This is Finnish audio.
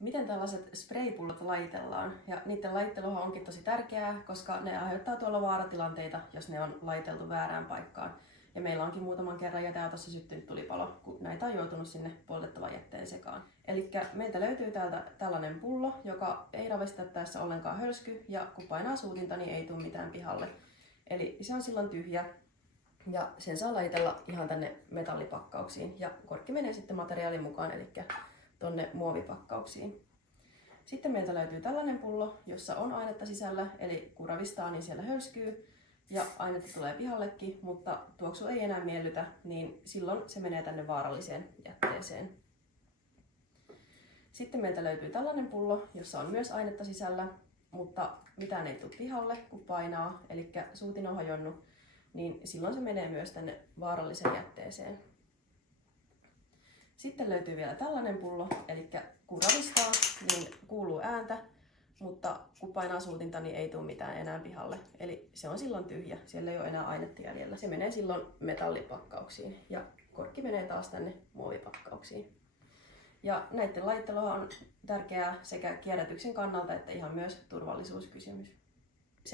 Miten tällaiset spraypullot lajitellaan? Ja niiden lajitteluhan onkin tosi tärkeää, koska ne aiheuttaa tuolla vaaratilanteita, jos ne on lajiteltu väärään paikkaan. Ja meillä onkin muutaman kerran jäteautossa syttynyt tulipalo, kun näitä on joutunut sinne poltettavan jätteen sekaan. Eli meiltä löytyy täältä tällainen pullo, joka ei ravistettaessa ollenkaan hölsky, ja kun painaa suutinta, niin ei tule mitään pihalle. Eli se on silloin tyhjä, ja sen saa lajitella ihan tänne metallipakkauksiin. Ja korkki menee sitten materiaalin mukaan, eli tonne muovipakkauksiin. Sitten meiltä löytyy tällainen pullo, jossa on ainetta sisällä, eli kun ravistaa, niin siellä hölskyy ja ainetta tulee pihallekin, mutta tuoksu ei enää miellytä, niin silloin se menee tänne vaaralliseen jätteeseen. Sitten meiltä löytyy tällainen pullo, jossa on myös ainetta sisällä, mutta mitään ei tule pihalle, kun painaa, eli suutin on hajonnut, niin silloin se menee myös tänne vaaralliseen jätteeseen. Sitten löytyy vielä tällainen pullo, eli kun ravistaa, niin kuuluu ääntä, mutta kun painaa suutinta, niin ei tule mitään enää pihalle. Eli se on silloin tyhjä, siellä ei ole enää ainetta jäljellä. Se menee silloin metallipakkauksiin ja korkki menee taas tänne muovipakkauksiin. Ja näiden lajitteluhan on tärkeää sekä kierrätyksen kannalta että ihan myös turvallisuuskysymys.